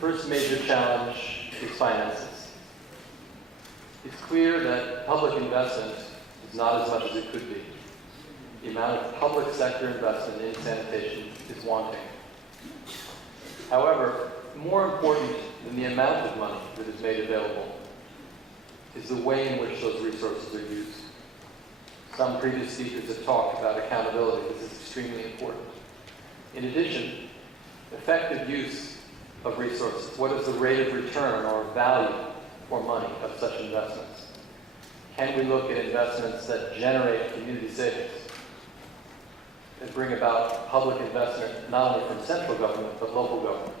first major challenge is finances. It's clear that public investment is not as much as it could be. The amount of public sector investment in sanitation is wanting. However, more important than the amount of money that is made available is the way in which those resources are used. Some previous speakers have talked about accountability. This is extremely important. In addition, effective use of resources. What is the rate of return or value for money of such investments? Can we look at investments that generate community savings, that bring about public investment not only from central government but local government,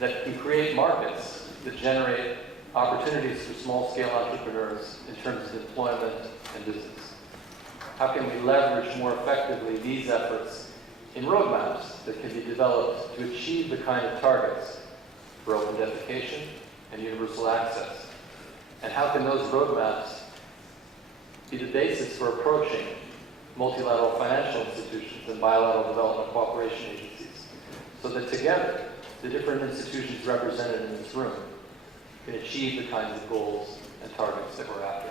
that can create markets that generate opportunities for small-scale entrepreneurs in terms of employment and business? How can we leverage more effectively these efforts in roadmaps that can be developed to achieve the kind of targets for open defecation and universal access? And how can those roadmaps be the basis for approaching multilateral financial institutions and bilateral development cooperation agencies, so that together, the different institutions represented in this room can achieve the kinds of goals and targets that we're after?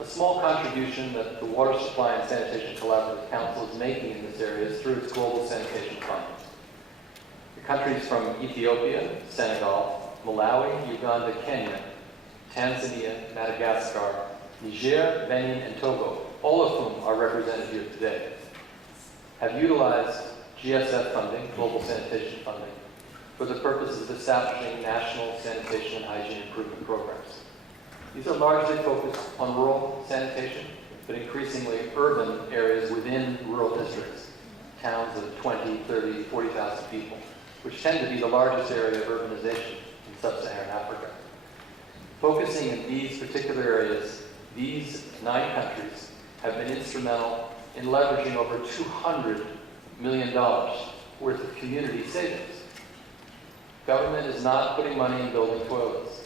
A small contribution that the Water Supply and Sanitation Collaborative Council is making in this area is through its Global Sanitation Fund. The countries from Ethiopia, Senegal, Malawi, Uganda, Kenya, Tanzania, Madagascar, Niger, Benin, and Togo, all of whom are represented here today, have utilized GSF funding, Global Sanitation Funding, for the purpose of establishing national sanitation and hygiene improvement programs. These are largely focused on rural sanitation, but increasingly urban areas within rural districts, towns of 20, 30, 40,000 people, which tend to be the largest area of urbanization in sub-Saharan Africa. Focusing in these particular areas, these 9 countries have been instrumental in leveraging over $200 million worth of community savings. Government is not putting money in building toilets.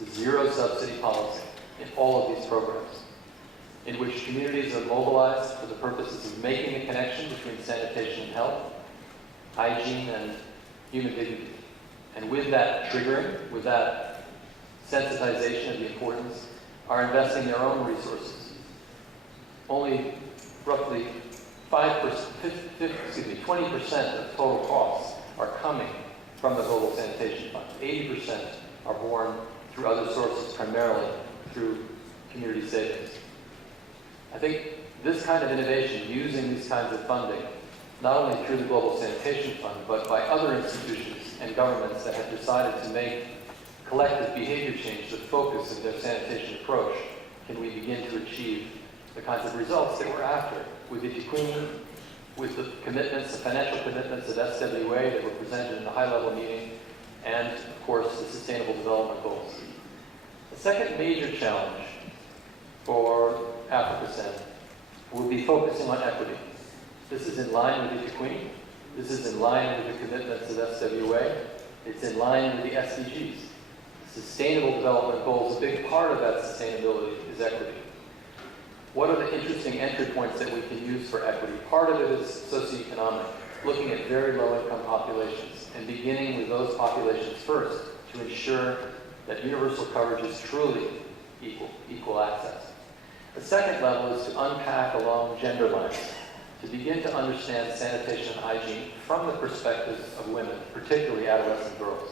It's a zero subsidy policy in all of these programs, in which communities are mobilized for the purposes of making a connection between sanitation and health, hygiene and human dignity. And with that triggering, with that sensitization of the importance, are investing their own resources. Only roughly 20% of total costs are coming from the Global Sanitation Fund. 80% are borne through other sources, primarily through community savings. I think this kind of innovation, using these kinds of funding, not only through the Global Sanitation Fund, but by other institutions and governments that have decided to make collective behavior change the focus of their sanitation approach, can we begin to achieve the kinds of results that we're after with Itiquini, with the commitments, the financial commitments of SWA that were presented in the high-level meeting, and, of course, the Sustainable Development Goals. The second major challenge for AfricaSan will be focusing on equity. This is in line with Itiquini. This is in line with the commitments of SWA. It's in line with the SDGs. Sustainable Development Goals, a big part of that sustainability is equity. What are the interesting entry points that we can use for equity? Part of it is socioeconomic, looking at very low-income populations and beginning with those populations first to ensure that universal coverage is truly equal access. The second level is to unpack along gender lines, to begin to understand sanitation and hygiene from the perspectives of women, particularly adolescent girls.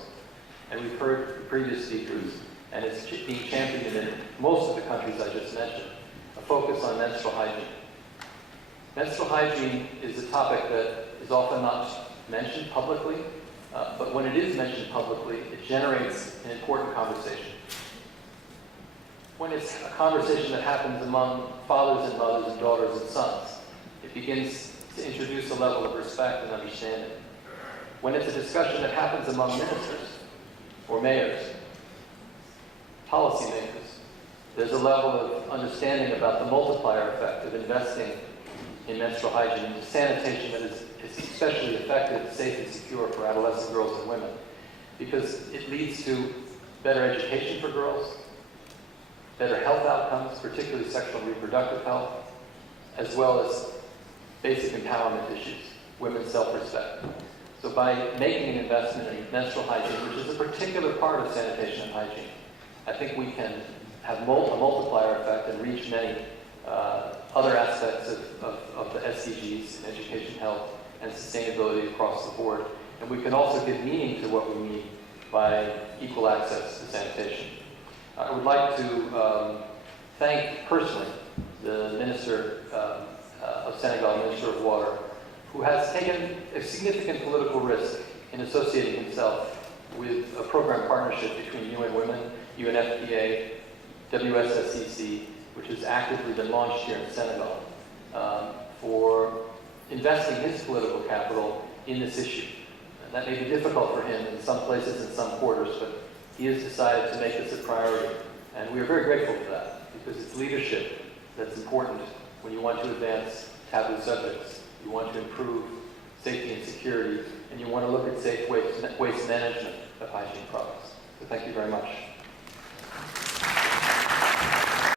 And we've heard the previous speakers, and it's being championed in most of the countries I just mentioned, a focus on menstrual hygiene. Menstrual hygiene is a topic that is often not mentioned publicly, but when it is mentioned publicly, it generates an important conversation. When it's a conversation that happens among fathers and mothers and daughters and sons, it begins to introduce a level of respect and understanding. When it's a discussion that happens among ministers or mayors, policymakers, there's a level of understanding about the multiplier effect of investing in menstrual hygiene and sanitation that is especially effective, safe, and secure for adolescent girls and women, because it leads to better education for girls, better health outcomes, particularly sexual and reproductive health, as well as basic empowerment issues, women's self-respect. So by making an investment in menstrual hygiene, which is a particular part of sanitation and hygiene, I think we can have a multiplier effect and reach many other aspects of the SDGs in education, health, and sustainability across the board. And we can also give meaning to what we mean by equal access to sanitation. I would like to thank personally the Minister of Senegal, Minister of Water, who has taken a significant political risk in associating himself with a program partnership between UN Women, UNFPA, WSSCC, which has actively been launched here in Senegal, for investing his political capital in this issue. And that may be difficult for him in some places and some quarters, but he has decided to make this a priority. And we are very grateful for that, because it's leadership that's important when you want to advance taboo subjects. You want to improve safety and security, and you want to look at safe waste management of hygiene.